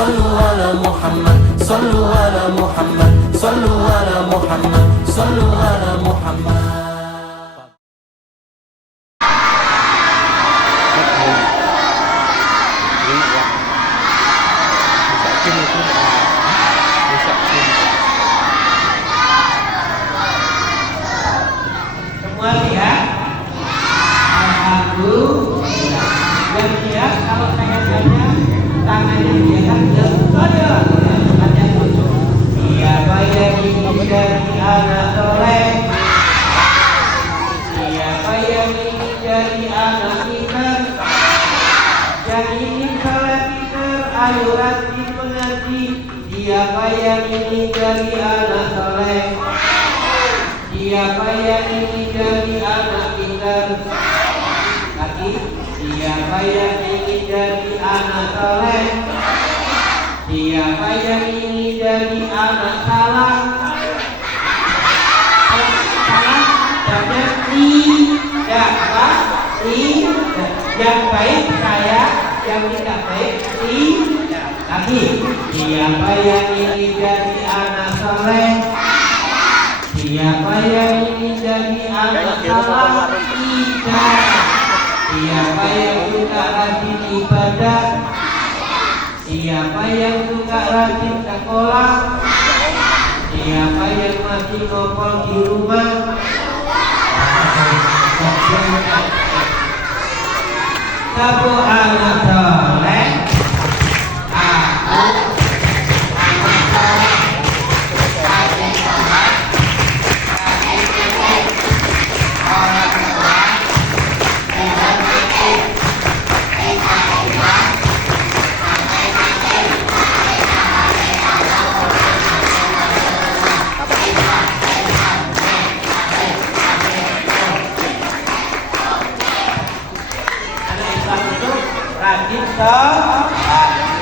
sallu ala Muhammad, sallu ala Muhammad, sallu ala Muhammad, sallu ala Muhammad. Semua lihat. Alhamdulillah. Yang lihat kalau saya tanya tangannya dia kan ada tempatnya lucu. Siapa yang ingin jadi anak soleh? Siapa yang ingin jadi anak pintar? Yang ingin soleh pintar, ayo rajin mengaji. Siapa yang ingin jadi anak soleh? Siapa yang ingin jadi anak pintar? Lagi, siapa yang ingin jadi anak soleh? Siapa yang ingin jadi anak salah? Salah, jawabnya tidak, Pak. Tidak. Yang baik saya, yang tidak baik tidak. Lagi, siapa yang ingin jadi anak soleh? Siapa yang ingin jadi anak salah? Tidak. Siapa yang suka rajin ibadah? Siapa yang suka rajin sekolah? Siapa yang masih nongol di rumah? Satu anak soleh.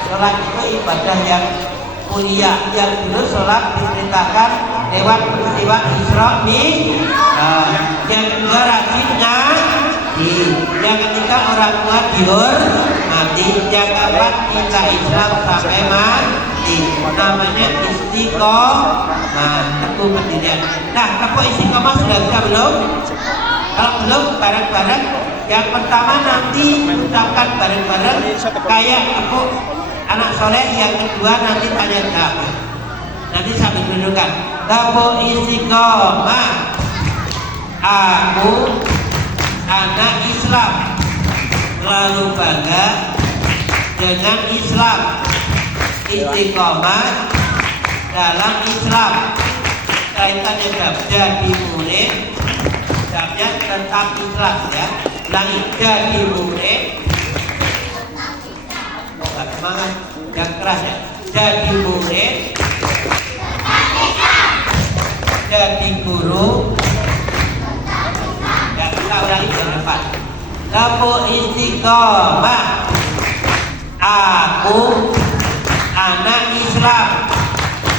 Sholat itu ibadah yang mulia, yang dulu sholat diperintahkan lewat peristiwa Isra Mi'raj. Yang kedua rajin ngaji. Yang ketiga orang tua dihormati. Yang keempat kita Islam sampai mati. Namanya istiqomah, teguh pendirian. Nah, tepuk istiqomah sudah bisa belum? Kalau belum, bareng-bareng. Yang pertama nanti ucapkan bareng-bareng kayak tepuk anak soleh. Yang kedua nanti tanya jawab. Nanti sambil dudukkan. Tepuk istiqomah. Aku anak Islam, lalu bangga dengan Islam. Istiqomah dalam Islam. Kaitannya jadi murid. Jawabnya tentang Islam ya. Ulangi, jadi murid. Semangat, yang keras ya. Jadi murid, jadi guru. Ya, kita ulangi yang depan. Tepuk istiqomah. Aku anak Islam,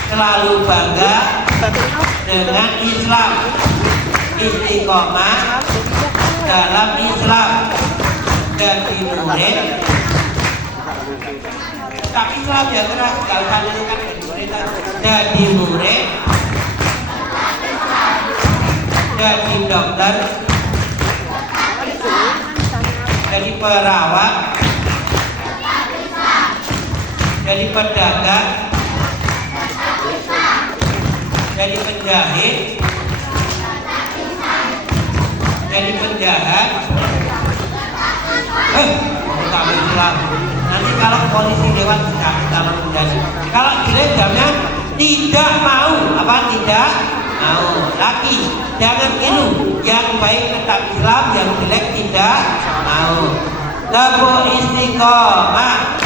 selalu bangga dengan Islam. Istiqomah dalam Islam, jadi murid. Tapi Islam ya keras, gak usah ditukan jadi murid, jadi dokter, jadi perawat, jadi pedagang, jadi penjahit, jadi penjahat. Kamu Islam. Nanti kalau polisi lewat kalau menjadi. Kalau jelek jamnya tidak mau. Apa tidak mau? Laki jangan ilu. Yang baik tetap Islam, yang jelek tidak mau. Tepuk istiqomah.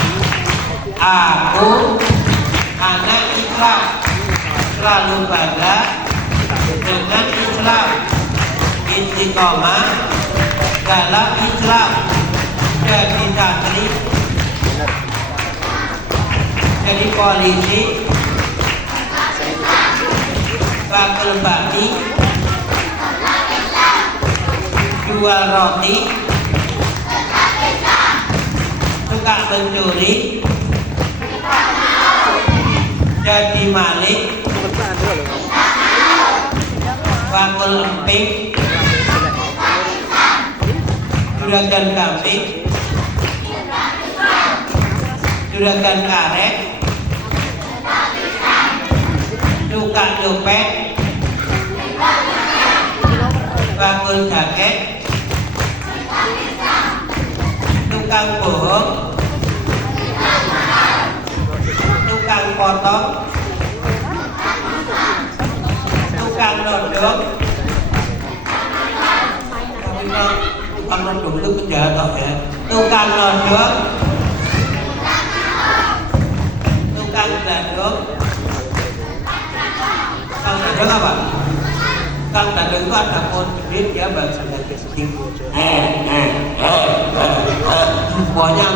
Aku anak Islam, selalu bangga dengan Islam. Istiqomah dalam Islam, jadi santri, jadi polisi, bakul bakmi, jual roti, suka mencuri, emping, juragan kambing, juragan karet, tukang nyopet, bakul jaket, tukang bohong, tukang potong, tukang nodong. Tapi kalau tukang nodong itu penjahat ya. Tukang nodong, tukang dandong. Tukang dandong apa? Tukang dandong itu ada pohon gede, dia bagi sebagai sedikit. Pokoknya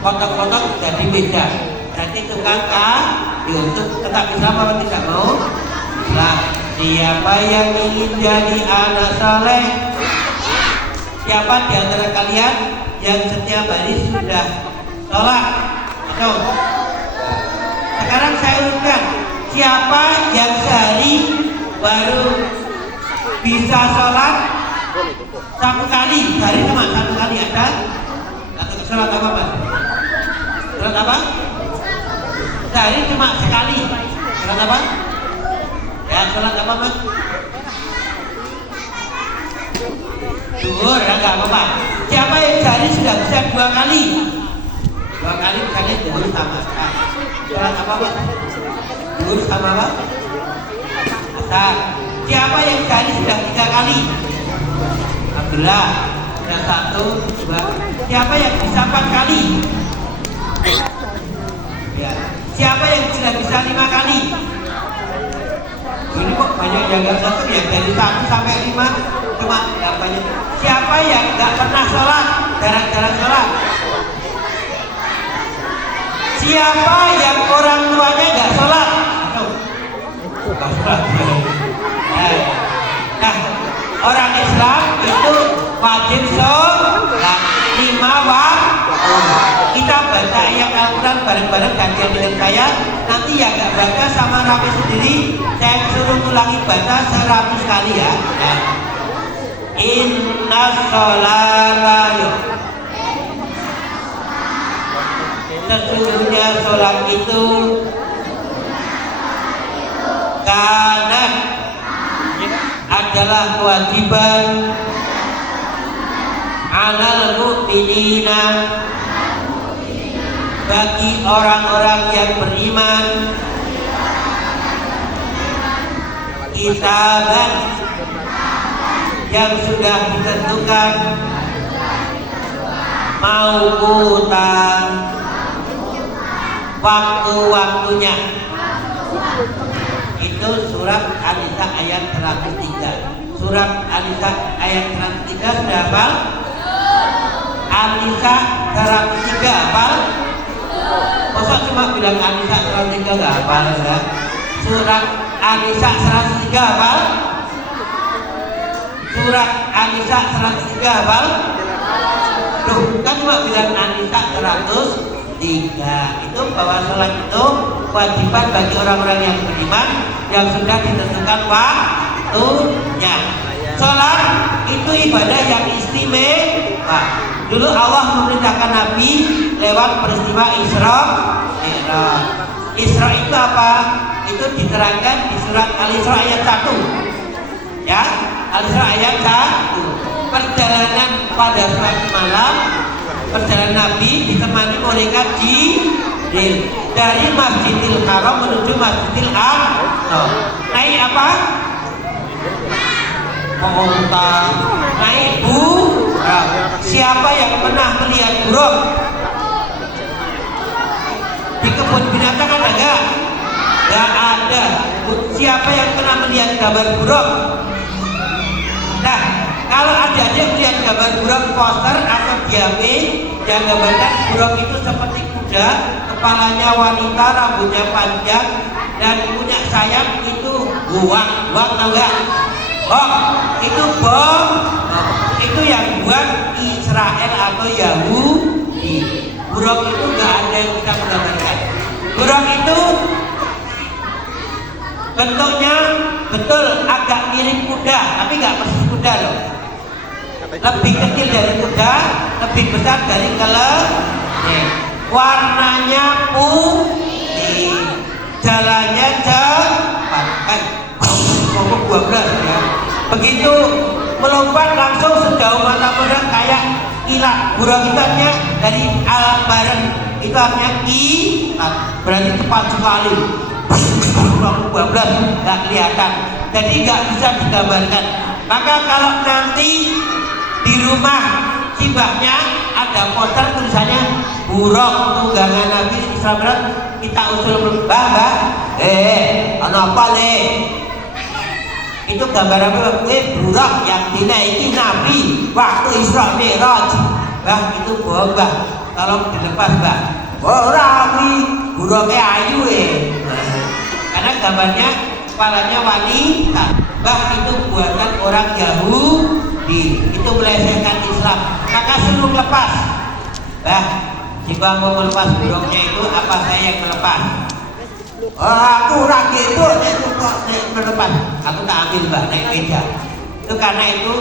potong-potong jadi beda. Jadi tukang YouTube tetap Islam apa tidak mau? Nah, siapa yang ingin jadi anak soleh? Siapa di antara kalian yang setiap hari sudah sholat? Ayo. Sekarang saya urutkan. Siapa yang sehari baru bisa sholat satu kali? Sehari cuma satu kali ada? Atau sholat apa mas? Sholat apa? Sehari cuma sekali. Sholat apa? Ya sholat apa mas? Duhur, ya nggak apa-apa. Siapa yang sehari sudah bisa 2 kali? 2 kali misalnya duhur sama. Sholat apa mas? Duhur sama apa? Asar. Siapa yang sehari sudah 3 kali? Abdullah. Sudah 1, 2. Siapa yang bisa 4 kali? Ya. Siapa yang sudah bisa 5 kali? Ini kok banyak yang nggak satu ya, dari 1 sampai 5 cuma nggak banyak. Siapa yang nggak pernah sholat, jarang-jarang sholat? Siapa yang orang tuanya nggak sholat? Nggak sholat. Nah, orang Islam itu wajib sholat 5 waktu. Kita baca ayat Al-Quran bareng-bareng kajian dengan saya. Nanti ya nggak baca sama Rafi sendiri, saya suruh ulangi baca 100 kali ya. Inna sholata, sesungguhnya sholat itu karena adalah kewajiban alal mu'minina, bagi orang-orang yang beriman, kitaban yang sudah ditentukan, mauqutan waktu-waktunya. Itu surat An-Nisa ayat 103. Surat An-Nisa ayat 103 sudah hafal? An-Nisa 103 hafal? Masa cuma bilang An-Nisa 103 nggak hafal ya? Surat An-Nisa 103 hafal? Surat An-Nisa 103 hafal? Loh, kan cuma bilang An-Nisa 103. Itu bahwa sholat itu kewajiban bagi orang-orang yang beriman yang sudah ditentukan waktunya. Sholat itu ibadah yang istimewa. Dulu Allah memerintahkan Nabi lewat peristiwa Isra Mi'raj. Isra itu apa? Itu diterangkan di surat Al-Isra ayat 1. Ya, Al-Isra ayat 1. Perjalanan pada suatu malam, perjalanan Nabi ditemani malaikat Jibril dari Masjidil Haram menuju Masjidil Aqsa. Naik apa? Onta. Naik buruk. Siapa yang pernah melihat buruk? Di kebun binatang ada nggak? Nggak ada. Siapa yang pernah melihat gambar buruk? Nah, kalau adik-adik melihat gambar buruk poster atau diame yang gambarkan buruk itu seperti kuda, kepalanya wanita, rambutnya panjang dan punya sayap, itu buang tahu nggak? Itu bom. Itu yang buat Israel atau Yahudi. Buruk itu nggak ada yang bisa menggambarkan. Buruk itu bentuknya Betul, agak mirip kuda, tapi nggak persis kuda loh. Lebih kecil dari kuda, lebih besar dari keledai. Warnanya putih, jalannya cepat. Ngomong 12 ya. Begitu melompat langsung sejauh mata memandang kayak kilat. Burung itu artinya dari al-baran, itu artinya kilat, berarti cepat sekali. 12 nggak kelihatan, jadi nggak bisa digambarkan. Maka kalau nanti di rumah sibahnya ada poster tulisannya burung tunggangan Nabi Isra Mi'raj, kita usul mbah ana apa le? Itu gambar apa? Burung yang dinaiki Nabi waktu Isra Mi'raj. Mbah itu bohong mbah, tolong dilepas mbah. Ora kuwi burungnya ayu karena gambarnya kepalanya wanita. Mbah itu buatan orang Yahudi, itu melesetkan Islam. Maka suruh lepas. Mbah, jika mau melepas burungnya itu apa saya yang melepas? Oh, aku rakyat itu kok melepas. Aku tak ambil mbak naik meja. Itu karena itu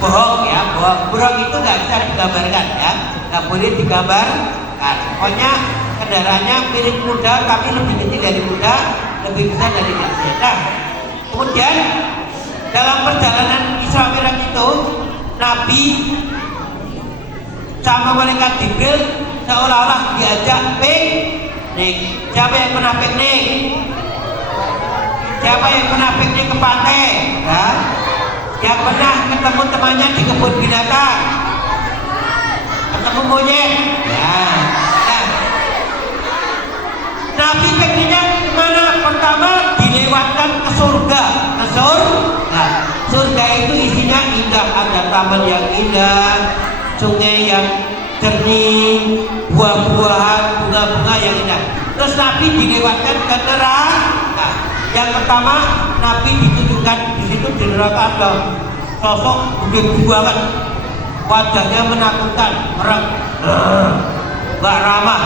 bohong ya, bohong. Burung itu nggak bisa digambarkan ya, nggak boleh digambarkan. Pokoknya kendaraannya mirip kuda tapi lebih kecil dari kuda, lebih besar dari kuda. Nah, kemudian dalam perjalanan Isra Mi'raj itu Nabi sama malaikat Jibril seolah-olah diajak piknik. Siapa yang pernah piknik? Siapa yang pernah piknik ke pantai? Ya? Yang pernah ketemu temannya di kebun binatang? Ketemu monyet? Ya. Nah, Nabi pikniknya kemana? Pertama dilewatkan ke surga. Ke surga. Surga itu isinya indah, ada taman yang indah, sungai yang jernih, buah-buahan, bunga-bunga yang indah. Terus Nabi dilewatkan ke neraka. Yang pertama Nabi ditunjukkan di situ di neraka ada sosok gede banget, wajahnya menakutkan, mereng, nggak ramah,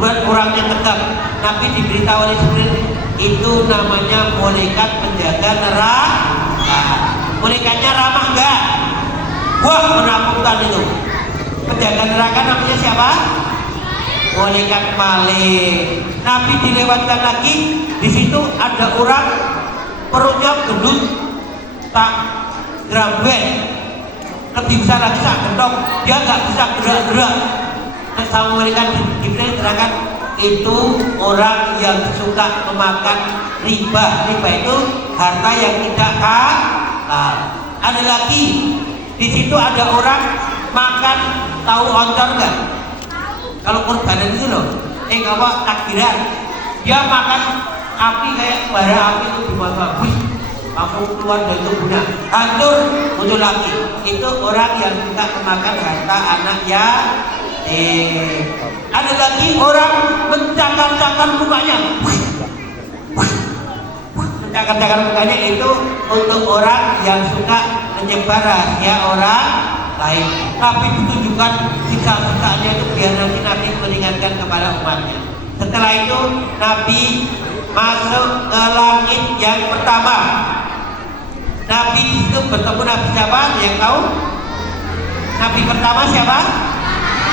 buat orangnya tegak. Nabi diberitahu oleh Jibril itu namanya malaikat penjaga neraka. Malaikatnya ramah enggak? Wah, menakutkan itu. Penjaga neraka namanya siapa? Malaikat Malik. Nabi dilewatkan lagi, di situ ada orang perutnya gendut, tak gerabet, lebih besar lagi tak gendong, dia nggak bisa gerak-gerak. Sama malaikat Jibril terangkan itu orang yang suka memakan riba. Riba itu harta yang tidak halal. Ada lagi di situ ada orang makan tahu oncor nggak? Kalau kurbanan itu loh, apa takbiran, dia makan api kayak bara api itu dimakan, langsung keluar dari tubuhnya, hancur, muncul lagi. Itu orang yang suka memakan harta anak yatim. Ada lagi orang mencakar-cakar mukanya, mencakar-cakar mukanya itu untuk orang yang suka menyebar rahasia orang lain. Tapi ditunjukkan siksa-siksanya itu biar nanti meringankan kepada umatnya. Setelah itu Nabi masuk ke langit yang pertama. Nabi itu bertemu Nabi siapa? Yang tahu? Nabi pertama siapa?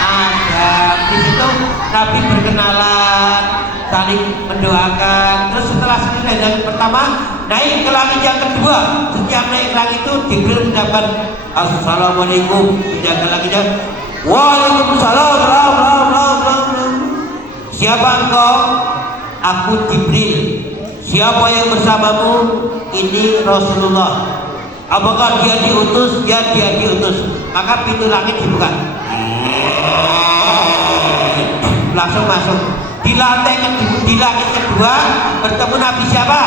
Adam. Di situ Nabi berkenalan, saling mendoakan. Terus setelah selesai dari pertama, naik ke langit yang kedua. Setiap naik ke langit itu Jibril mengucapkan Assalamualaikum. Menjaga langitnya, Waalaikumsalam. Siapa engkau? Aku Jibril. Siapa yang bersamamu? Ini Rasulullah. Apakah dia diutus? Ya, dia diutus. Maka pintu langit dibuka, langsung masuk. Di lantai kedua, di langit kedua bertemu Nabi siapa?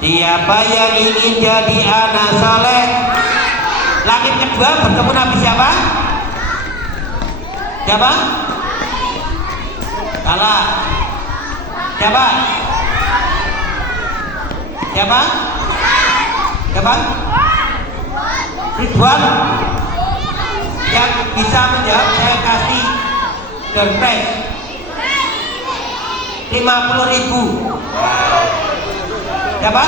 Siapa yang ingin jadi anak soleh? Langit kedua bertemu Nabi siapa? Siapa? Salah. Siapa? Siapa? Siapa? Ridwan. Yang bisa menjawab saya kasih door prize. 50.000. Siapa?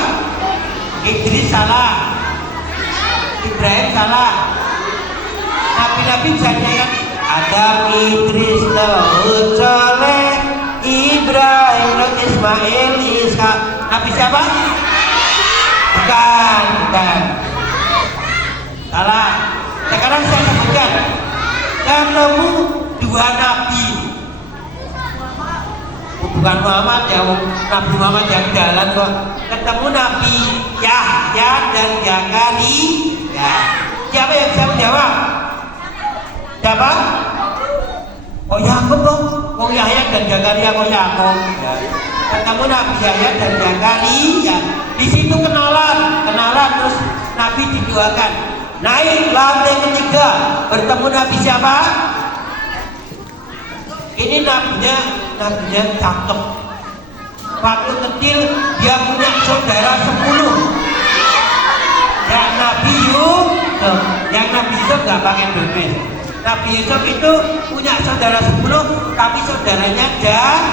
Idris salah, Ibrahim salah. Nabi-nabi janjikan Adam, Idris, Nuh, Saleh, Ibrahim, Lut, Ismail, Isa. Nabi siapa? Bukan. Salah. Sekarang saya sebutkan ketemu dua nabi. Bukan Muhammad ya, Nabi Muhammad yang jalan kok. Ketemu Nabi Yahya dan Zakaria. Siapa yang bisa menjawab? Siapa? Oh Yakub dong. Oh Yahya dan Zakaria kok Yakub. Ya. Ketemu Nabi Yahya dan Zakaria. Di situ kenalan terus Nabi didoakan. Naik lantai ketiga, bertemu Nabi siapa? Ini nabinya cakep. Waktu kecil dia punya saudara 10. Yang Nabi Yusuf nggak pakai dompet. Nabi Yusuf itu punya saudara 10, tapi saudaranya jahat.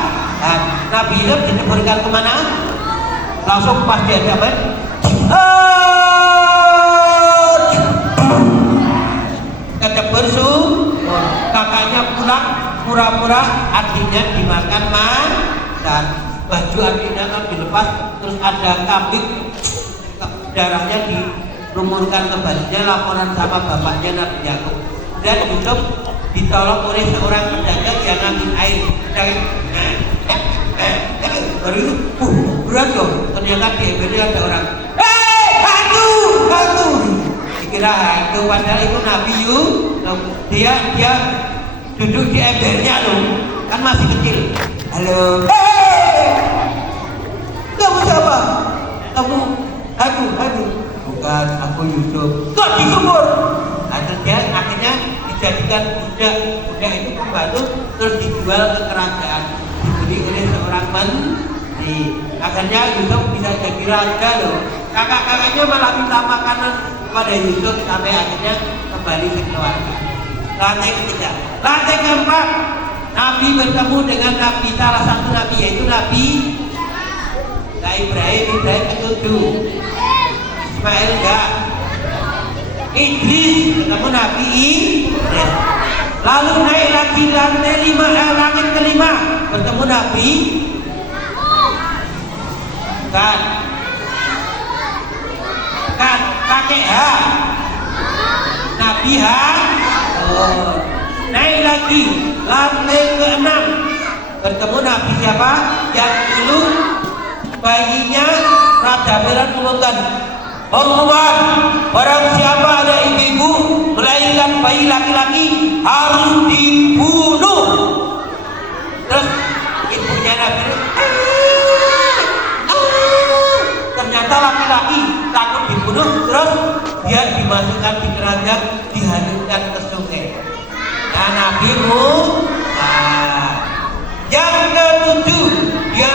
Nabi Yusuf diteburkan kemana? Langsung pas dia dapat ketebur kakaknya pulang pura-pura adiknya dimakan dan baju adiknya kan dilepas, terus ada kambing darahnya dilumurkan ke bajunya, laporan sama bapaknya Nabi Yakub. Dan Yusuf ditolong oleh seorang pedagang yang ngambil air. Baru itu, berat loh. Ternyata di embernya ada orang. Hantu! Dikira hantu, padahal itu Nabi Yusuf. Dia duduk di embernya loh, kan masih kecil. Halo. Kamu siapa? Kamu? Aku. Bukan, aku Yusuf. Kok di sumur? Akhirnya dijadikan budak itu pembantu, terus dijual ke kerajaan, dibeli oleh seorang menteri. Akhirnya Yusuf bisa jadi raja loh. Kakak-kakaknya malah minta makanan kepada Yusuf sampai akhirnya kembali ke keluarga. Lantai ketiga. Lantai keempat, Nabi bertemu dengan Nabi, salah satu Nabi, yaitu Nabi Ibrahim ketujuh, Ismail enggak, Idris ketemu Nabi Idris. Lalu naik lagi lantai 5, langit kelima, bertemu Nabi kan kakek Nabi naik lagi lantai ke-6, bertemu Nabi siapa? Yang dulu bayinya Raja Fir'aun mengumumkan, pengumuman barang siapa ada ibu-ibu melahirkan bayi laki-laki harus dibunuh. Terus ibunya Nabi ternyata laki-laki takut dibunuh, terus dia dimasukkan di keranjang, dihanyutkan ke sungai. Nah Nabi yang ketujuh dia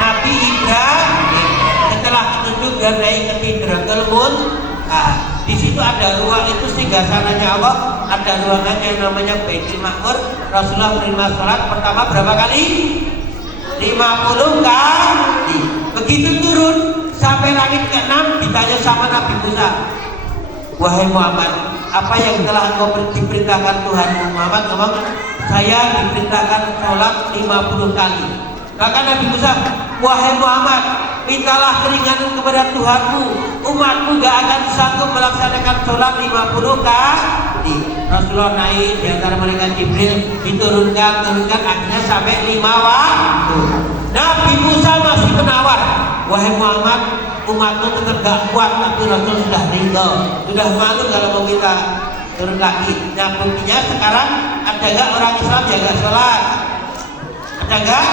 Nabi Ibrahim. Setelah ketujuh dia naik ke Sidratul Muntaha. Di situ ada ruang, itu singgasananya Allah, ada ruangannya yang namanya Baitul Maqmur. Rasulullah menerima salat pertama berapa kali? 50 kali. Begitu turun sampai langit ke-6, ditanya sama Nabi Musa, wahai Muhammad, apa yang telah engkau diperintahkan Tuhan? Muhammad ngomong, saya diperintahkan sholat 50 kali. Maka Nabi Musa, wahai Muhammad, mintalah keringanan kepada Tuhanmu, umatmu gak akan sanggup melaksanakan sholat 50 kali. Rasulullah naik di antara malaikat Jibril, diturunkan, akhirnya sampai 5 waktu. Nabi Musa masih menawar, wahai Muhammad, umatmu tetap gak kuat, tapi Rasul sudah ridho, sudah malu kalau mau minta turun lagi. Nah buktinya sekarang ada gak orang Islam yang gak sholat? Ada gak?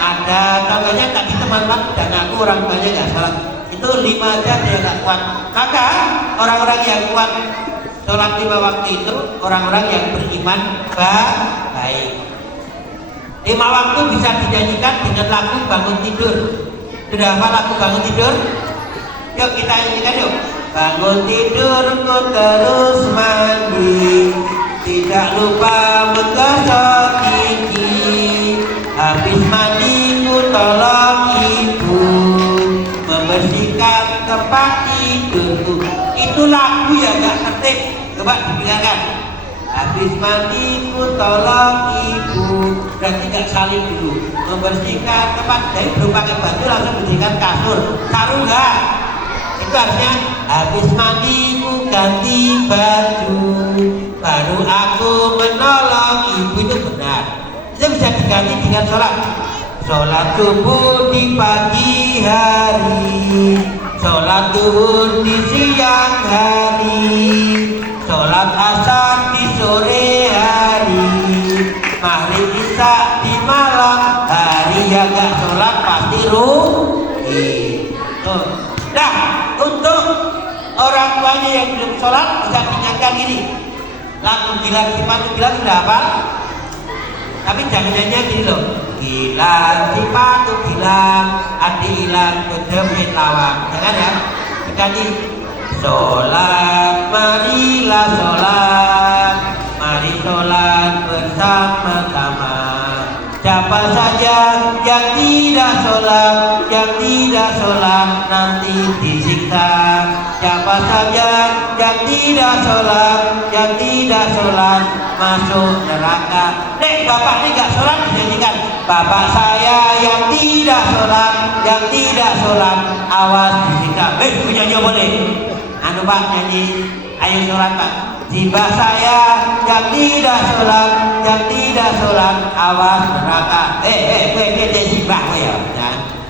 Ada. Contohnya tadi teman-teman dan aku orang tuanya gak sholat, itu 5 aja dia gak kuat. Maka orang-orang yang kuat sholat 5 waktu itu orang-orang yang beriman baik. 5 waktu bisa dinyanyikan dengan lagu bangun tidur. Sudah hafal lagu bangun tidur? Yuk kita nyanyikan yuk. Bangun tidurku terus mandi, tidak lupa menggosok gigi, habis mandi Coba didengarkan. Habis mandi ku tolong ibu, berarti nggak saling dulu. Membersihkan tempat, dari belum pakai baju langsung bersihkan kasur. Saru nggak? Itu harusnya habis mandi ku ganti baju, baru aku menolong ibu, itu benar. Itu bisa diganti dengan sholat. Sholat subuh di pagi hari, sholat duhur di siang hari, sholat asar di sore hari, maghrib isya di malam hari. Ya gak sholat pasti rugi. Nah, untuk orang tuanya yang belum sholat bisa diingatkan gini. Lagu Gilang si Patu Gilang sudah hafal? Tapi jangan nyanyi gini loh. Gilang si Patu Gilang, adi ilang kedemit lawak. Jangan ya. Diganti. Sholat, marilah sholat, mari sholat bersama-sama. Siapa saja yang tidak sholat nanti disiksa. Siapa saja yang tidak sholat masuk neraka. Nek bapak ini nggak sholat dijadikan bapak saya yang tidak sholat awas disiksa. Punya boleh. Anu Pak nyanyi, ayo sholat Pak. Jiwa saya yang tidak sholat awas neraka. Jiwa ya.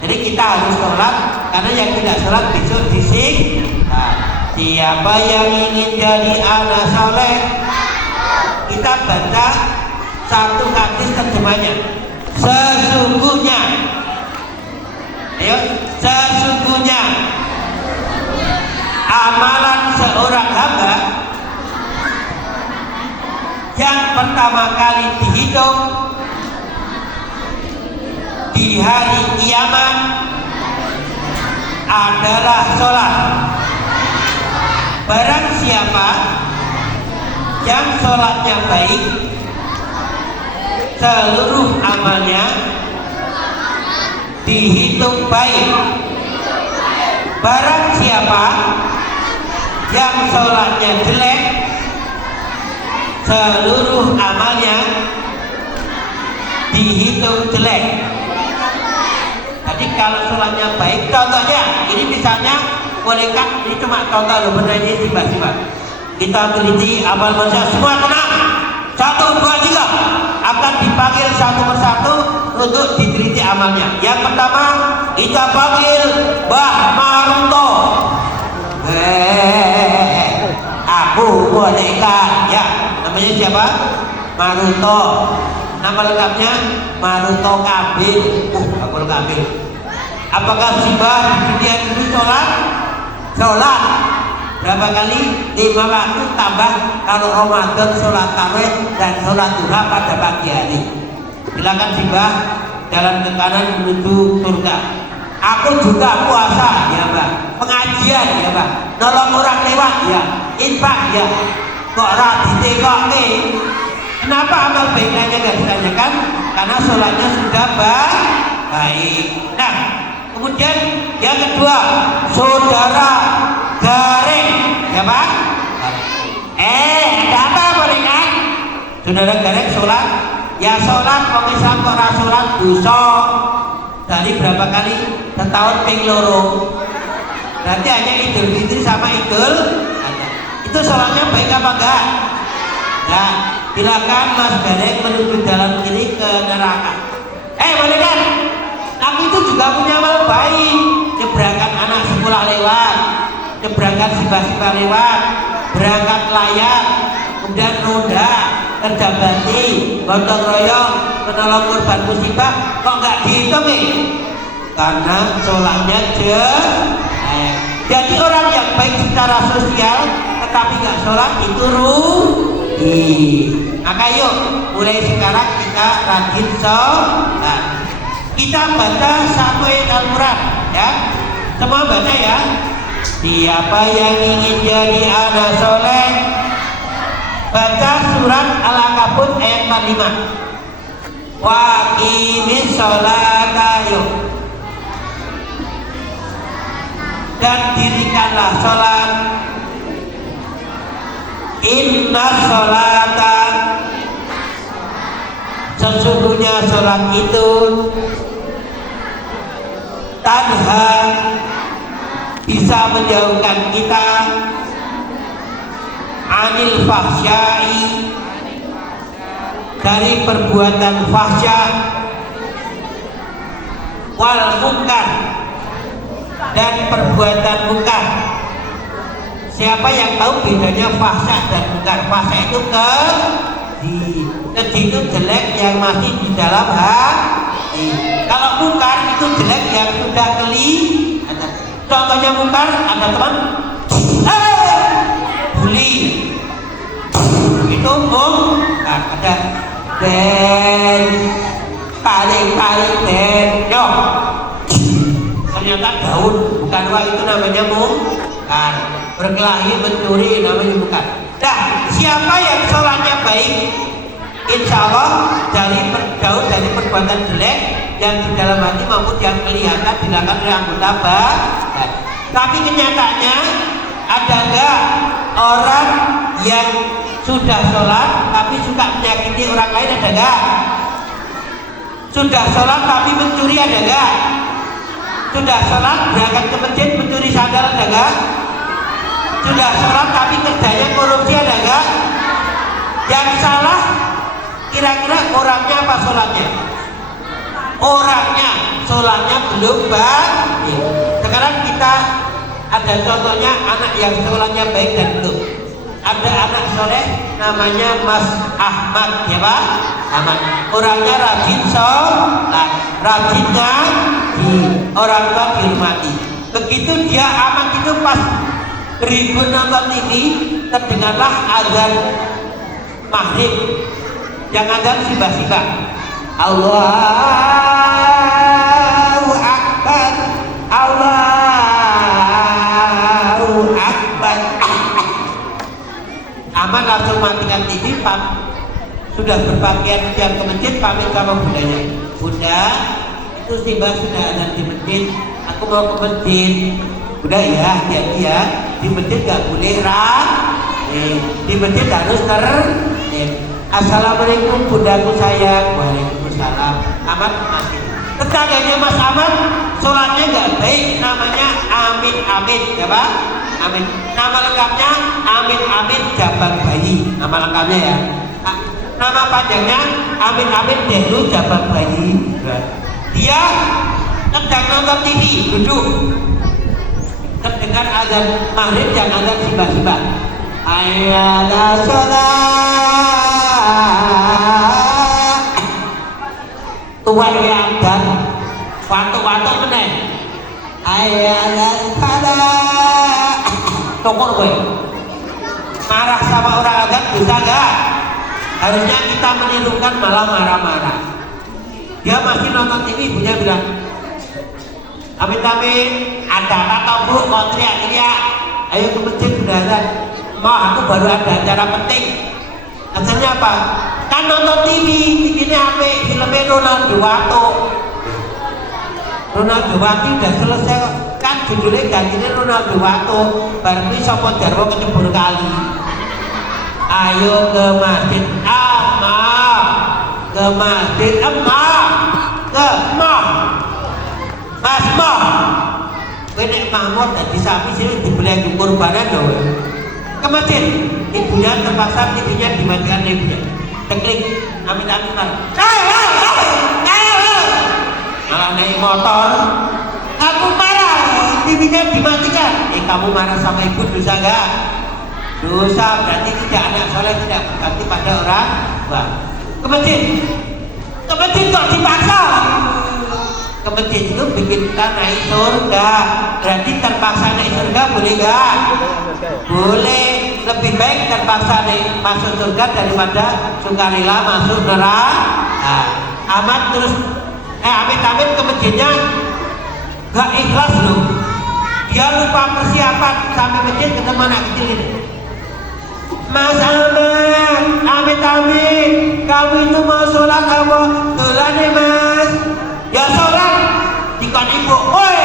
Jadi kita harus sholat, karena yang tidak sholat besok disiksa. Siapa yang ingin jadi anak soleh, kita baca satu hadis terjemahnya. Sesungguhnya, ayo, sesungguhnya amalan seorang hamba yang pertama kali dihitung di hari kiamat adalah sholat. Barang siapa yang sholatnya baik, seluruh amalnya dihitung baik. Barang siapa yang sholatnya jelek, seluruh amalnya dihitung jelek. Jadi kalau sholatnya baik, contohnya ini misalnya bolehkah, ini cuma contoh loh, benar ini tiba-tiba kita teliti amal manusia semua tenang, 1, 2, 3 akan dipanggil satu persatu untuk diteliti amalnya. Yang pertama kita panggil Mbah Maruto. Aku boneka ya, namanya siapa? Maruto. Nama lengkapnya Maruto Kabil. Kabul Kabil. Apakah si Mbah dia dulu sholat? Sholat berapa kali? 5 waktu, tambah kalau Ramadan sholat tarawih dan sholat duha pada pagi hari. Silakan si Mbah jalan ke kanan menuju surga. Aku juga puasa ya Mbak, pengajian ya Mbak, nolong orang lewat ya, infak ya. Kok radite kok nih? Kenapa amal baiknya nggak ditanyakan? Karena sholatnya sudah baik. Nah, kemudian yang kedua, saudara garing ya Pak. Ada apa boleh kan? Saudara garing sholat, ya sholat kok Islam kok sholat dosa. Dari berapa kali? Setahun ping loro. Berarti hanya Idul Fitri sama Idul Adha. Itu sholatnya baik apa enggak? Nah, silakan Mas Gareng menuju jalan kiri ke neraka. Boleh kan? Aku itu juga punya amal baik. Nyebrangkan anak sekolah lewat, nyebrangkan sibah-sibah lewat, berangkat layak, kemudian ronda, kerja bakti, gotong royong, menolong korban musibah. Kok nggak dihitung nih? Karena sholatnya jadi orang yang baik secara sosial tetapi nggak sholat itu rugi. Maka yuk mulai sekarang kita rajin sholat. Kita baca satu ayat Al-Quran ya. Semua baca ya. Siapa yang ingin jadi anak soleh, baca surat Al-Ankabut ayat 45. Wa qimis sholata yuk, dan dirikanlah sholat Inna sholata, sesungguhnya sholat itu tanha, bisa menjauhkan kita anil fahsyai, dari perbuatan fahsya, wal munkar, dan perbuatan munkar. Siapa yang tahu bedanya fahsya dan munkar? Fahsya itu keji itu jelek yang masih di dalam hati. Kalau munkar itu jelek yang sudah contohnya munkar, ada teman bully, itu munkar. Ada dan paling dan ternyata daun bukan uang, itu namanya munkar. Berkelahi, mencuri, namanya munkar. Nah, siapa yang sholatnya baik, insya Allah jauh dari perbuatan jelek yang di dalam hati maupun yang kelihatan dilakukan oleh anggota badan. Tapi kenyataannya ada enggak orang yang sudah sholat tapi suka menyakiti orang lain? Ada enggak? Sudah sholat tapi mencuri? Ada enggak? Sudah sholat berangkat ke masjid mencuri sandal? Ada enggak? Sudah sholat tapi kerjanya korupsi? Ada enggak? Yang salah kira-kira orangnya apa sholatnya? Orangnya, sholatnya belum baik. Sekarang kita ada contohnya anak yang sholatnya baik dan belum. Ada anak soleh namanya Mas Ahmad, ya Pak? Ahmad. Orangnya rajin sholat, rajin ngaji, orang tua dihormati. Begitu dia amat itu pas beribu nonton TV, terdengarlah azan maghrib yang azan sibah-sibah. Allahu Akbar, Allahu Akbar. Aman langsung matikan TV, sudah berpakaian siap ke masjid, pamit sama bundanya. Bunda, itu sibah sudah ada di masjid, aku mau ke masjid. Bunda ya, hati-hati ya, di masjid gak boleh di masjid harus Assalamualaikum bundaku sayang. Waalaikumsalam. Ahmad masih. Tetangganya Mas Ahmad sholatnya nggak baik, namanya Amin Amin, ya Pak? Amin. Nama lengkapnya Amin Amin Jabang Bayi. Nama lengkapnya ya. Nama panjangnya Amin Amin Dehlu Jabang Bayi. Dia sedang nonton TV, duduk. Terdengar azan maghrib yang azan sibah-sibah. Ayyala sholat. Tuhan yang dan waktu-waktu meneh. Ayyala sholat. Tokor gue. Marah sama orang azan bisa gak? Harusnya kita menirukan, malah marah-marah. Dia masih nonton TV, ibunya bilang, Amin, ada apa toh bu? Mau teriak-teriak? Ayo ke masjid sudah azan. Mau aku baru ada acara penting. Asalnya apa? Kan nonton TV, TV-nya apa? Filmnya Ronaldo Wato. Ronaldo Wato udah selesai. Kan judulnya gantinya Ronaldo Wato. Bareng ini Sopo Jarwo kecebur kali. Ayo ke masjid Amal. Ke masjid Amal. Ke Mah. Mas Mah. Kowe nek Mahmud dadi sapi sih dibeli kurbanan lho. Ke masjid, ibunya terpaksa TV-nya dimatikan ibunya. Teklik, amin-amin malah. Malah naik motor. Aku marah, TV-nya dimatikan. Kamu marah sama ibu dosa enggak? Dosa, berarti tidak anak soleh, tidak berbakti pada orang tua. Ke masjid kok dipaksa. Ke masjid itu bikin kita naik surga. Berarti terpaksa naik surga boleh enggak? Boleh. Lebih baik terpaksa masuk surga daripada sukarela masuk neraka. Amat terus Amit ke masjidnya gak ikhlas loh. Dia lupa persiapan sampai masjid ketemu anak kecil ini. Mas Amit, kamu itu mau sholat apa? Sholat nih mas. Ya sholat. Dikon ibu, woi,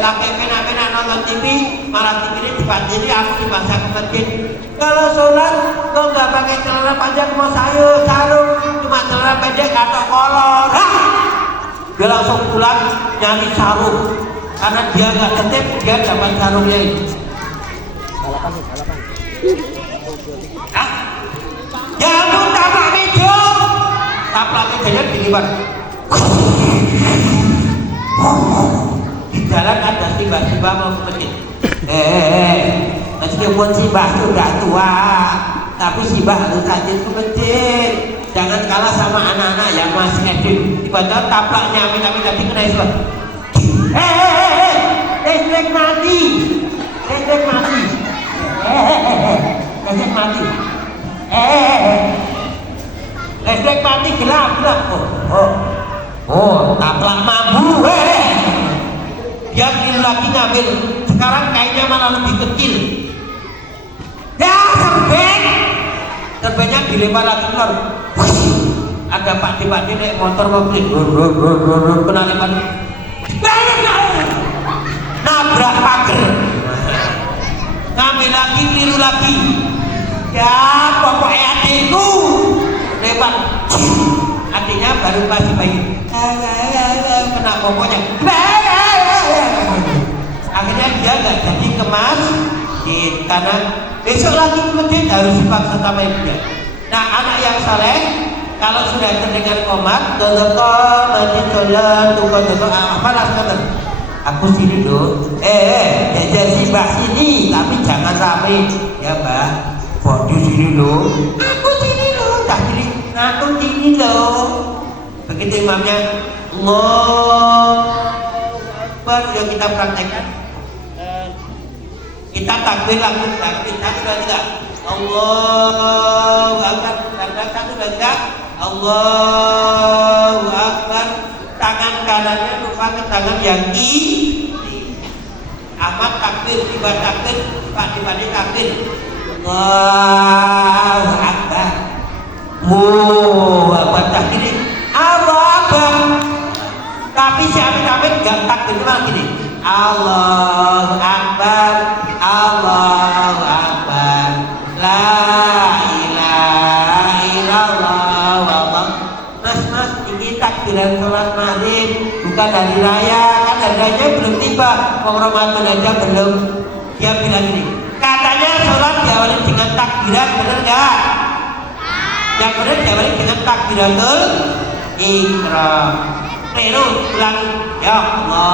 laki pena nonton TV, malah TV ini dibandiri aku dipaksa ke masjid. Kalau sholat kok nggak pakai celana panjang mau sayur sarung, cuma celana pendek atau kolor. Dia langsung pulang nyari sarung karena dia nggak tertib, dia dapat sarungnya ini. Ya ampun, taplak meja. Taplak mejanya dilipat. Di jalan ada simbah-simbah mau ke masjid. Meskipun simbah sudah tua, tapi simbah harus rajin ke masjid. Jangan kalah sama anak-anak yang masih SD. Tiba-tiba taplaknya amit-amit tadi kena simbah. Listrik mati. Listrik mati. Listrik mati. Listrik mati gelap. Oh, taplak mampu. Dia keliru lagi ngambil. Sekarang kayaknya malah lebih kecil. Ya, serbenya dilempar lagi keluar. Ada pakde-pakde naik motor mobil. Kena lempar. Nabrak pagar. Ngambil lagi, keliru lagi. Ya, pokoknya adikku lewat. Adiknya baru masih bayi. Kena pokoknya. Akhirnya dia nggak jadi ke masjid karena besok lagi ke masjid harus dipaksa sama ibunya. Nah, anak yang saleh kalau sudah terdengar komat, masjid sholat, apa rasanya? Aku sini loh. Jajan simbah sini, tapi jangan rame ya mbak. Kok di sini loh? Aku sini loh, tak pilih. Aku sini loh. Begitu imamnya, Allah baru kita praktekkan. Kita takbir lagi, takbir satu dan tiga. Allahu Akbar. Takbir satu dan tiga. Allahu Akbar. Tangan kanannya lupa ke tangan yang kiri. Ahmad takbir, tiba takbir, Pak Dibani takbir. Allahu Akbar. Allahu Akbar takbir. Allahu Akbar. Tapi si Amin gak takbir cuma gini. Allahu Akbar, Allahu Akbar, la ilaha illallah, wallah. Mas, ini takbiran sholat maghrib, bukan hari raya. Kan hari raya belum tiba, Ramadan aja belum. Dia bilang gini, katanya sholat diawali dengan takbiran, bener gak? Yang bener diawali dengan takbiratul ihram. Lalu ulang, ya Allah.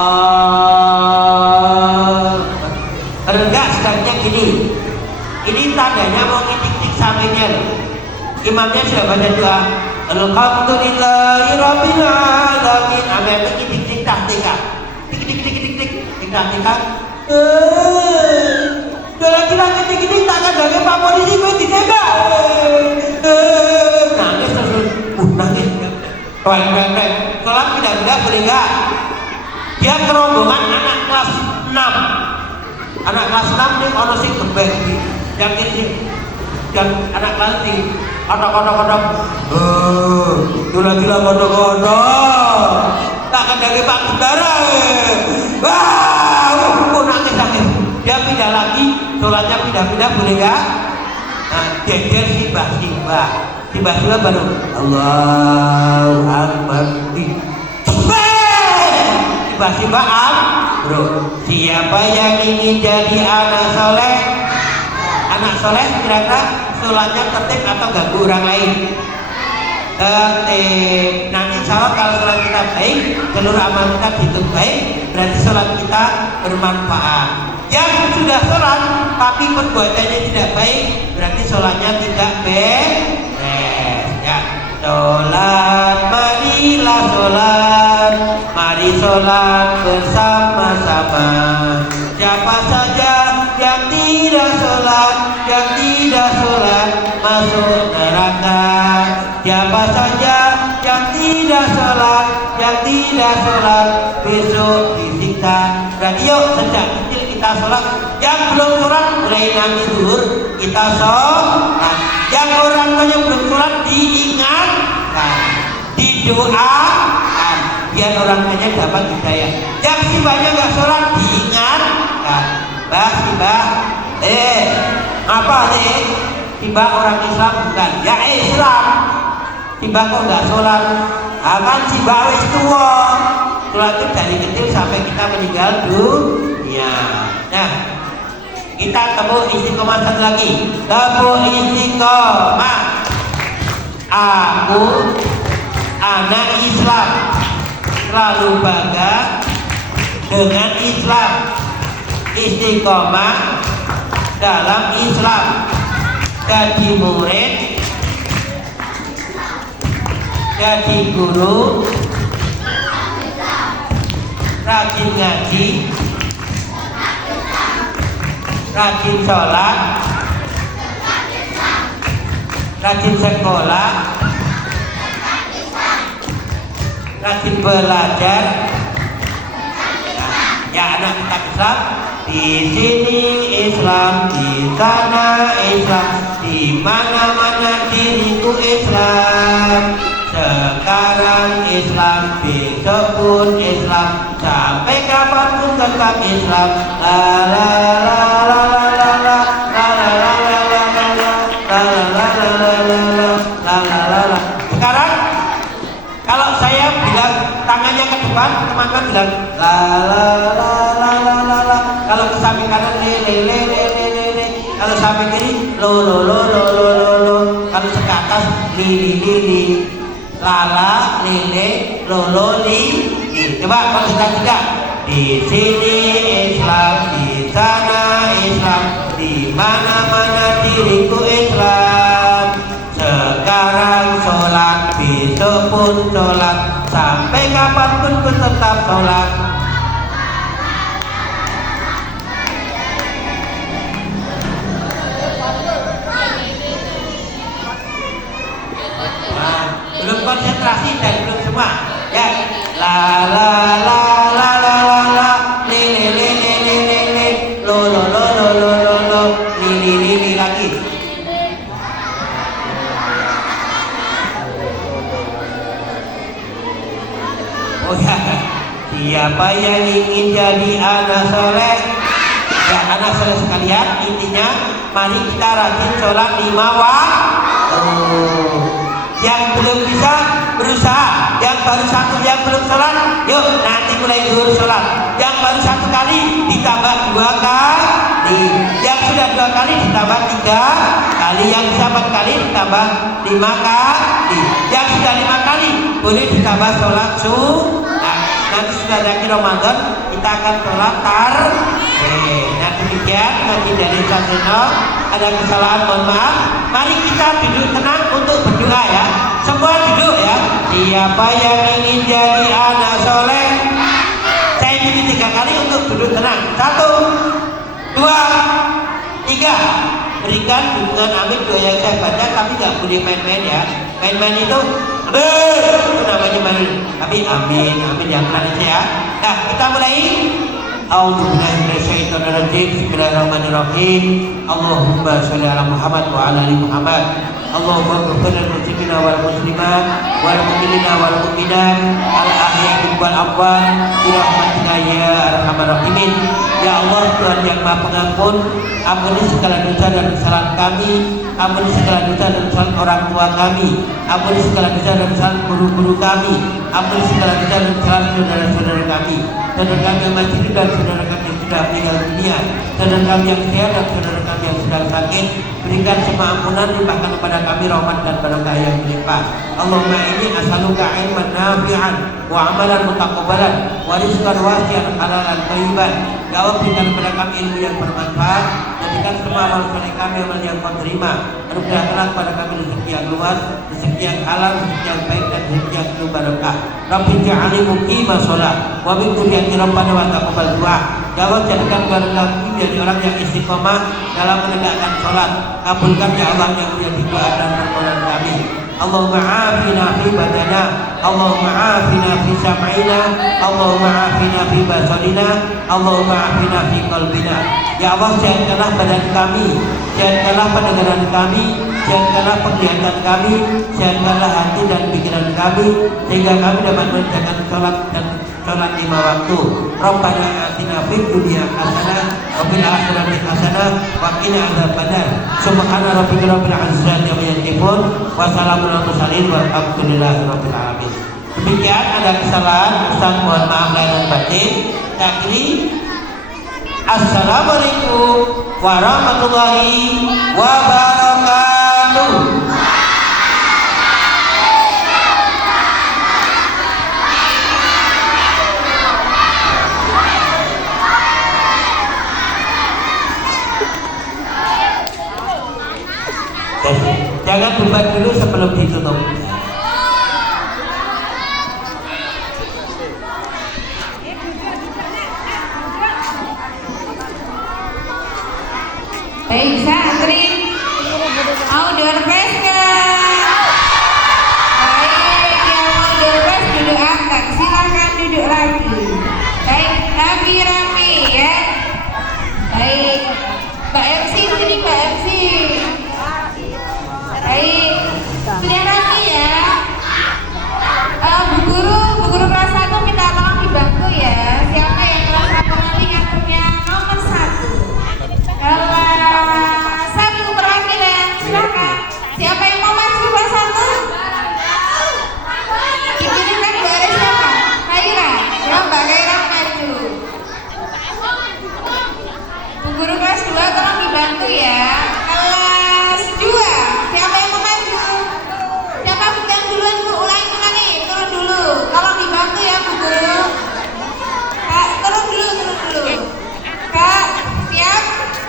Enggak, sebenarnya gini. Ini tandanya mau ngitik-tik sampingnya. Imamnya sudah baca doa. Alhamdulillahi Rabbil Alamin. Ambil ngitik-tik tahtika. Tik-tik-tik-tik-tik. Tik-tik-tik. Lagi-lagi tik-tik tangan dari Pak Polisi gue ditembak. Nangis terus. Nangis. Baik. Sholat tidak boleh enggak? Dia kerombongan anak kelas 6. Anak kelas 6 ini orang sing gebek yang ini yang anak kelas ini kodok-kodok gila-gila kodok-kodok tak kendali Pak Saudara. Wah, nangis. Dia pindah lagi, sholatnya pindah-pindah boleh enggak? Nah, geger simbah tiba-tiba baru Allahu Akbar. Tiba-tiba bro, siapa yang ingin jadi anak soleh? Anak soleh kira-kira sholatnya tertib atau ganggu orang lain? Tertib. Nah, insya Allah kalau sholat kita baik, seluruh amal kita dihitung baik, berarti sholat kita bermanfaat. Yang sudah sholat tapi perbuatannya tidak baik, berarti sholatnya tidak baik. Ya, sholat, marilah sholat, mari sholat bersama-sama. Siapa saja yang tidak sholat masuk neraka. Siapa saja yang tidak sholat besok disiksa. Berarti yuk sejak kecil kita sholat. Yang belum sholat mulai nanti zuhur kita sholat. Yang orang tuanya belum sholat diingatkan, didoakan biar orang tuanya dapat hidayah. Yang simbahnya nggak sholat diingatkan, Mbah, Apa nih? Tiba orang Islam bukan. Ya Islam. Tiba kok nggak sholat. Akan tiba wis tua. Sholat itu dari kecil sampai kita meninggal dunia. Nah, kita temu istiqomah satu lagi. Temu istiqomah. Aku anak Islam, selalu bangga dengan Islam. Istiqomah dalam Islam. Jadi murid, jadi guru, rajin ngaji, rajin sholat, rajin sekolah, rajin belajar. Ya anak kita Islam, di sini Islam, di sana Islam, di mana-mana diriku Islam. Sekarang Islam, besok pun Islam, sampai kapanpun tetap Islam. La la la la la la la la la la la la la la la la. Sekarang kalau saya bilang tangannya ke depan, teman-teman bilang la la la la la la la. Kalau ke samping kanan le le le le le le. Kalau samping kiri lo lo lo lo lo lo lo. Kalau ke atas li li li li. Lala, lele, lolo, li. Coba kalau kita tidak. Di sini Islam, di sana Islam, di mana-mana diriku Islam. Sekarang sholat, besok pun sholat, sampai kapanpun ku tetap sholat. Belum konsentrasi dan belum semua ya. La la la la la la la le le le le le le le lo lo lo lo lo lo lo li li li li lagi. Oh ya, siapa yang ingin jadi anak soleh? Ya anak soleh sekalian, intinya mari kita rajin sholat 5 waktu. Yang belum bisa berusaha, yang baru satu yang belum sholat, yuk nanti mulai zuhur sholat. Yang baru 1 kali ditambah 2 kali, yang sudah 2 kali ditambah 3 kali, yang bisa 4 kali ditambah 5 kali, yang sudah 5 kali boleh ditambah sholat sunnah. Nanti sudah akhir Ramadan kita akan sholat tarawih. Nah demikian nanti dari Saseno ada kesalahan mohon maaf. Mari kita duduk tenang untuk berdoa ya. Semua duduk ya. Siapa yang ingin jadi anak soleh? Saya pilih 3 kali untuk duduk tenang. 1, 2, 3. Berikan dukungan amin doa yang saya baca, tapi nggak boleh main-main ya. Main-main itu namanya main. Tapi amin, amin yang benar ya. Nah kita mulai. A'udzubillahi minasyaitonirrajim. Bismillahirrahmanirrahim. Allahumma sholli ala Muhammad wa ala ali Muhammad. Allahumma ighfir lil muslimina wal muslimat wal mu'minina wal mu'minat al ahya'i wal amwat bi rahmatika ya arhamar rahimin. Ya Allah Tuhan yang Maha Pengampun, ampuni segala dosa dan kesalahan kami, ampuni segala dosa dan kesalahan orang tua kami, ampuni segala dosa dan kesalahan guru-guru kami, ampuni segala dosa dan kesalahan saudara-saudara kami, saudara kami yang masih hidup dan saudara kami yang sudah meninggal dunia, saudara kami yang sehat dan saudara kami yang sedang sakit. Berikan semua ampunan, limpahkan kepada kami rahmat dan barokah yang melimpah. Allahumma inni as'aluka ilman nafi'an wa amalan mutaqabbalan wa rizqan wasi'an halalan thayyiban. Ya Allah, berikan kepada kami ilmu yang bermanfaat, jadikan semua amal soleh kami amal yang kau terima. Anugerahkanlah kepada kami rezeki yang luas, rezeki yang halal, rezeki yang baik dan rezeki yang penuh barokah. Rabbi ja'alni muqima shalah wa min dzurriyyati rabbana wa taqabbal du'a. Ya Allah, jadikan kami menjadi orang yang istiqomah dalam menegakkan sholat. Kabulkan ya Allah yang menjadi doa dan permohonan kami. Allahumma afina fi badana, Allahumma afina fi sam'ina, Allahumma afina fi basarina, Allahumma afina fi qalbina. Ya Allah, jadikanlah badan kami siapkanlah pendengaran kami, siapkanlah penglihatan kami, siapkanlah hati dan pikiran kami, sehingga kami dapat mengerjakan sholat dan sholat 5 waktu. Rabbana atina fid dunya hasanah wa fil akhirati hasanah wa qina adzabannar. Subhana rabbika rabbil izzati amma yasifun wa salamun alal mursalin walhamdulillahi rabbil alamin. Demikian ada kesalahan, Ustaz mohon maaf lahir dan batin. Akhiri, assalamualaikum warahmatullahi wabarakatuh. Jangan debat dulu sebelum ditutup. Baik, santri mau doorpress nggak? Baik, yang mau doorpress duduk angkat, silakan duduk lagi. Baik, rapi-rapi ya. Baik, Mbak MC sini, Mbak MC. Baik, sudah rapi ya. Bu guru kelas 1 minta tolong dibantu ya. Siapa yang kelas 1 nanti ngaturnya nomor 1. Kelas 1 perwakilan, silakan. Siapa yang mau maju kelas 1? Ditunjukkan Bu Aris siapa? Kaira. Ya, Mbak Kaira maju. Bu guru kelas 2 tolong dibantu ya. Kelas 2, siapa yang mau maju? Siapa yang duluan Bu? Ulangi, turun dulu. Tolong dibantu ya Bu guru. Kak, turun dulu. Kak, siap?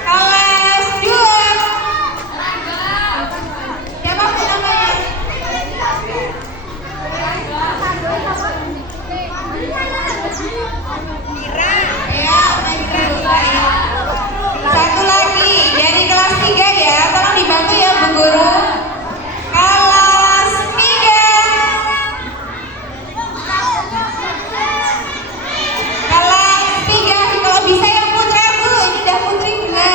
Kelas 2. Siapa Bu namanya? Ya, Mira. Satu lagi dari kelas 3 ya, tolong dibantu ya Bu guru. Kelas 3. Kelas 3, kalau bisa yang putra Bu, ini udah putri juga.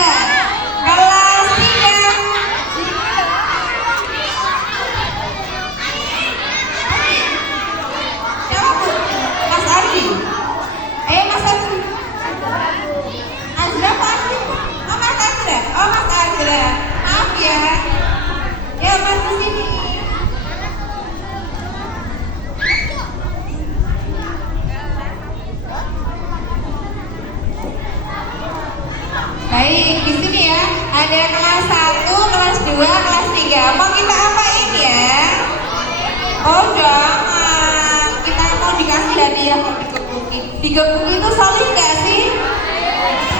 Kelas 3. Siapa Bu? Mas Ardi. Ayo Mas Ardi. Azra Pak Ardi. Oh Mas Azra. Oh Mas Azra. Maaf ya. Ya Mas di sini. Baik, di sini ya. Ada kelas 1, kelas 2, kelas 3. Mau kita apain ya? Oh jangan. Kita mau dikasih hadiah kok digebukin. Digebukin itu solid gak sih?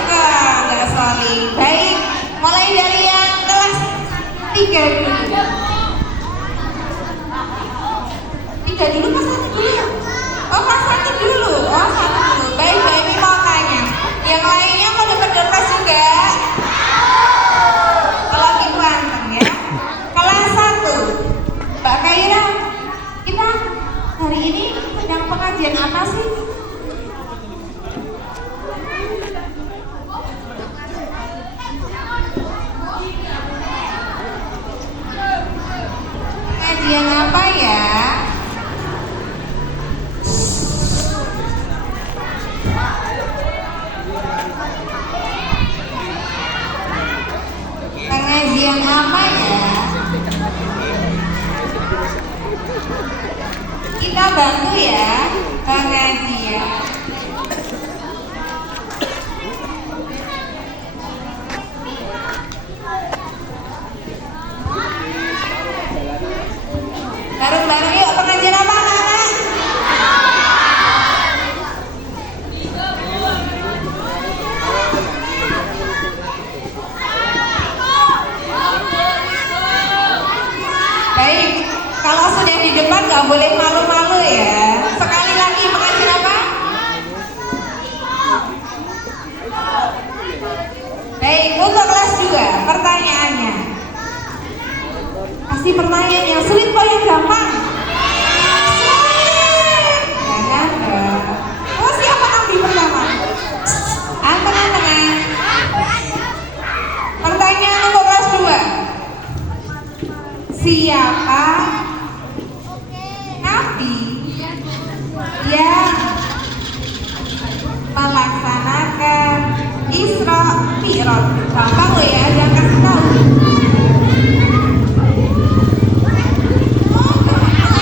Enggak solid. Baik, mulai dari yang kelas 3 dulu. 3 dulu, kelas 1 dulu ya? Oh kelas 1 dulu. Oh 1 dulu. Baik, ini mau tanya. Yang lainnya mau dapat dompet juga? Kalau gitu anteng ya. Kelas 1, Mbak Kaira, kita hari ini sedang pengajian apa sih? Pengajian apa ya? Pengajian apa ya? Kita bantu ya pengajian. Bareng-bareng yuk, pengajian apa anak-anak? Baik, kalau sudah di depan nggak boleh malu-malu ya. Sekali lagi, pengajian apa? Gampang loh ya, jangan kasih tahu. Oh, gampang.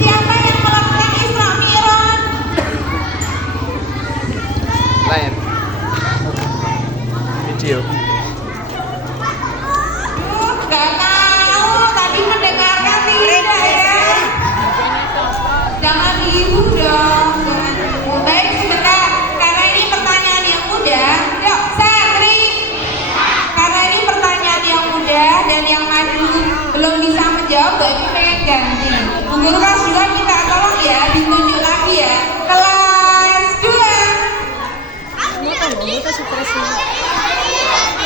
Siapa yang melakukan Isra Mi'raj? Lain. Video. Gak tahu, tadi mendengarkan tidak ya? Jangan dihibur dong, jangan dihibur. Baik, sebentar, karena ini pertanyaan yang mudah. Yuk, Santri. Karena ini pertanyaan yang mudah dan yang maju belum bisa menjawab, berarti pengen ganti. Bu Guru kelas 2 minta tolong ya, ditunjuk lagi ya. Kelas 2.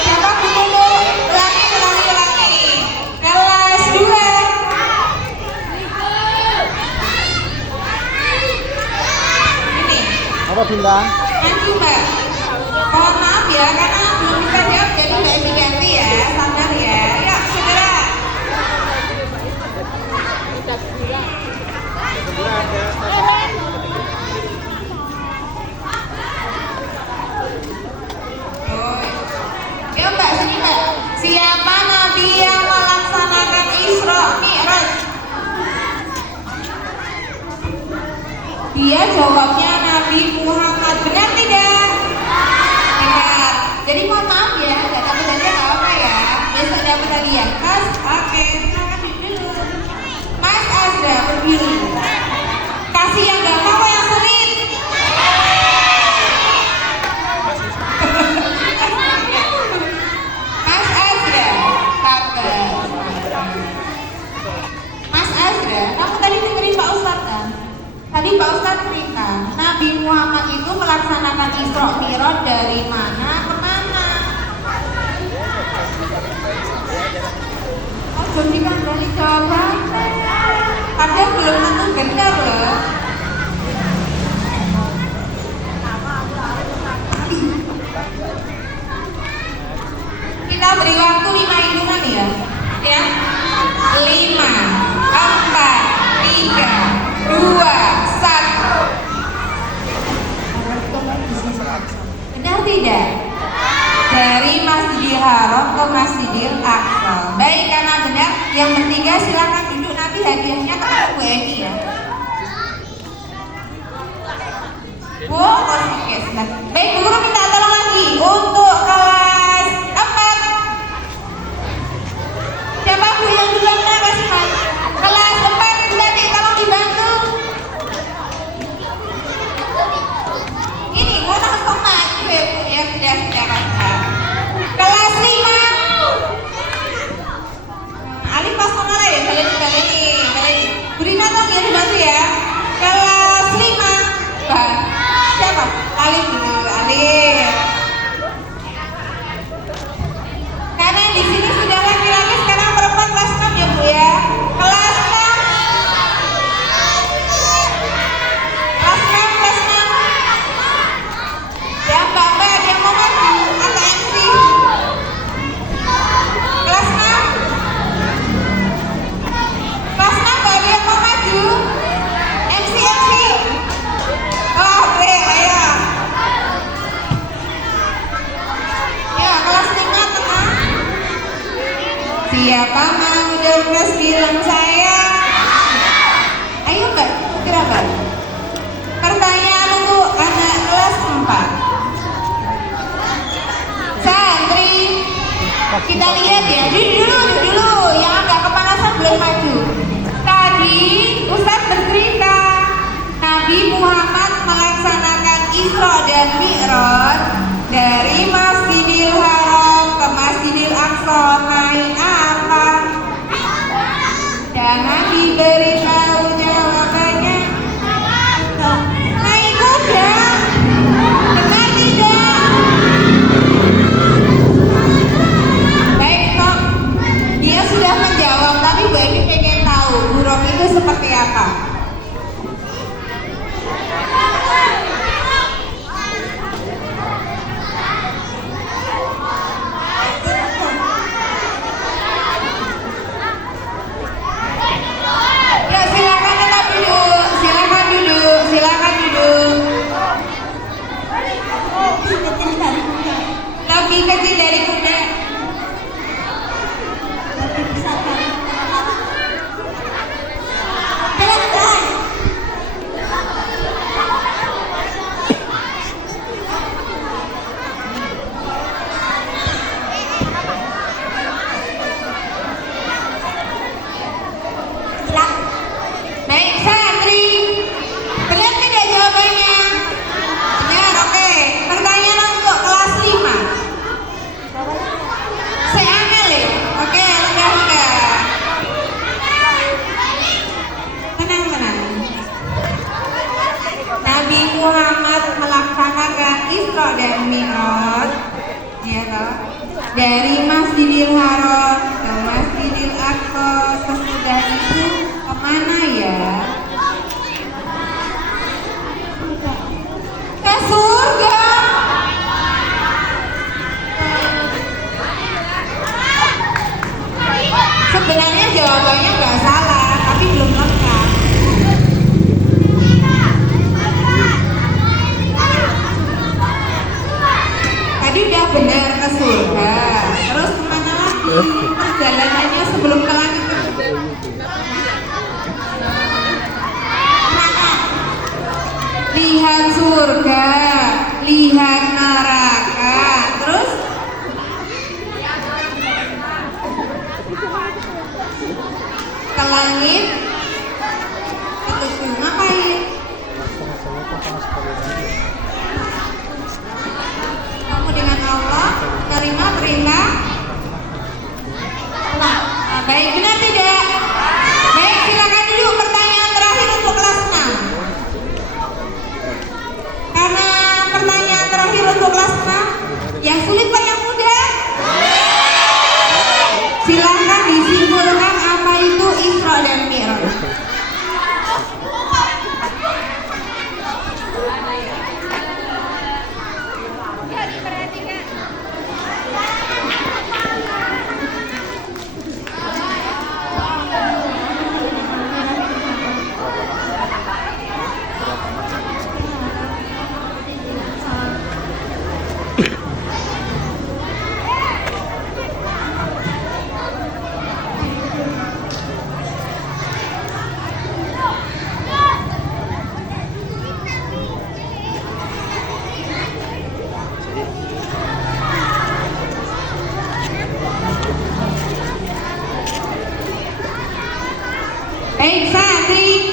Siapa Bu Guru? Ulangi. Kelas 2. Ini, Apa bintang? nanti Mbak. Mohon maaf ya, karena belum bisa jawab, jadi Mbak Emi ganti ya, sabar ya. Yuk, segera. Ya Mbak, sini Mbak. Siapa Nabi yang melaksanakan Isra Mi'raj? Dia jawabnya Nabi Muhammad. Benar tidak? Benar. Jadi mohon maaf ya, nggak dapat hadiah nggak apa ya. Besok dapat hadiah. Mas, oke, silakan duduk. Mas Azra berdiri. Kasih yang gampang apa yang sulit? Mas Azra, sabar. Mas Azra, kamu tadi dengerin Pak Ustadz kan? Tadi Pak Ustadz cerita, Nabi Muhammad itu melaksanakan Isra Mi'raj dari mana ke mana? Oh, jadi kan dari jawabannya. Padahal belum tentu benar loh. Kita beri waktu 5 hitungan ya. Ya. 5, 4, 3, 2, 1. Benar tidak? Dari Masjidil Haram ke Masjidil Aqsa. Baik, karena benar, yang bertiga silakan duduk, nanti hadiahnya kepada Bu Eni ya. Wow, kok sedikit. Baik, Bu Guru minta tolong lagi untuk kelas 4. Siapa Bu yang duluan kelas 4? Kelas 4, Bu Tati, tolong dibantu. Ini, gua harus maju ya Bu, ya sudah Mas. Kelas 5. Alif pas mana ya? Kalian ini. Bu Rina tolong ya dibantu ya. Kelas 5. Bah. Siapa? Alif dulu, Alif. Karena di sini sudah laki-laki, sekarang perempuan kelas 6 ya Bu ya. Kelas 6. Kelas 6. Ya Mbak, dia mau maju atau MC? Kelas 6. Kelas 6 Mbak, dia mau maju? MC. Oh, baik, ayo. Ya, kelas 5 tenang. Siapa mau terus bilang saya? Ayo Mbak, kira Mbak. Pertanyaan untuk anak kelas 4. Santri, kita lihat ya. Dulu, yang agak kepanasan boleh maju. Tadi Ustadz bercerita Nabi Muhammad melaksanakan Isra dan Mi'raj dari Masjidil Haram ke Masjidil Aqsa naik apa? Isra dan Mi'raj, ya toh? Dari Masjidil Haram ke Masjidil Aqsa, sesudah itu kemana ya? Ke surga. Sebenarnya jawabannya nggak salah, tapi belum lengkap. Tadi udah benar ke surga. Terus kemana lagi? Perjalanannya sebelum ke langit mana? Lihat surga, lihat neraka. Terus ke langit, terus ngapain? Kamu dengan Allah menerima perintah Allah. Nah, baik, benar tidak? Baik, silakan duduk. Pertanyaan terakhir untuk kelas 6. Karena pertanyaan terakhir untuk kelas 6 yang sulit pak yang mudah. Silahkan disimpulkan apa itu Isra dan Mi'raj. Baik, santri,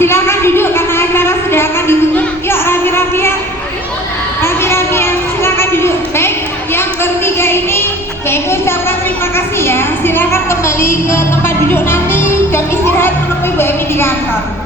silakan duduk karena acara sudah akan ditutup. Yuk, rapi-rapian, silakan duduk. Baik, yang bertiga ini kami ucapkan terima kasih ya. Silakan kembali ke tempat duduk nanti jam istirahat untuk Ibu Emi di kantor.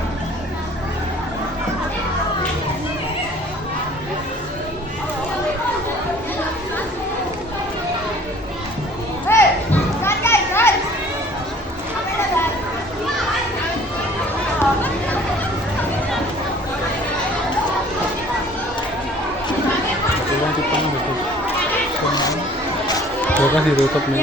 Bukan ditutup nih.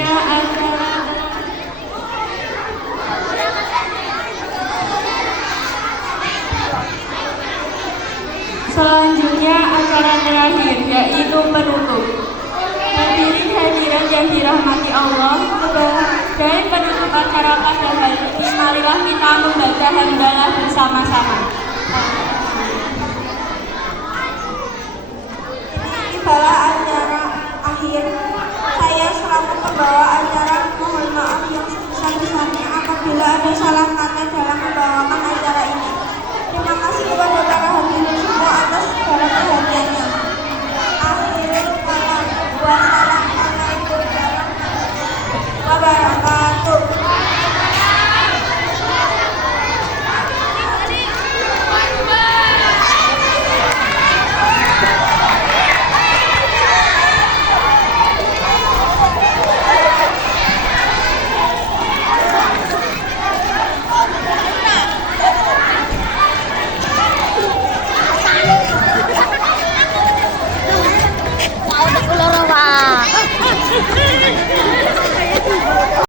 Selanjutnya acara terakhir yaitu penutup. Hadirin hadirat yang dirahmati Allah, sebagai penutup acara pada hari ini, marilah kita membaca hamdalah bersama-sama. Inilah acara akhir. Saya selaku pembawa acara mohon maaf yang sebesar-besarnya apabila ada salah kata dalam membawakan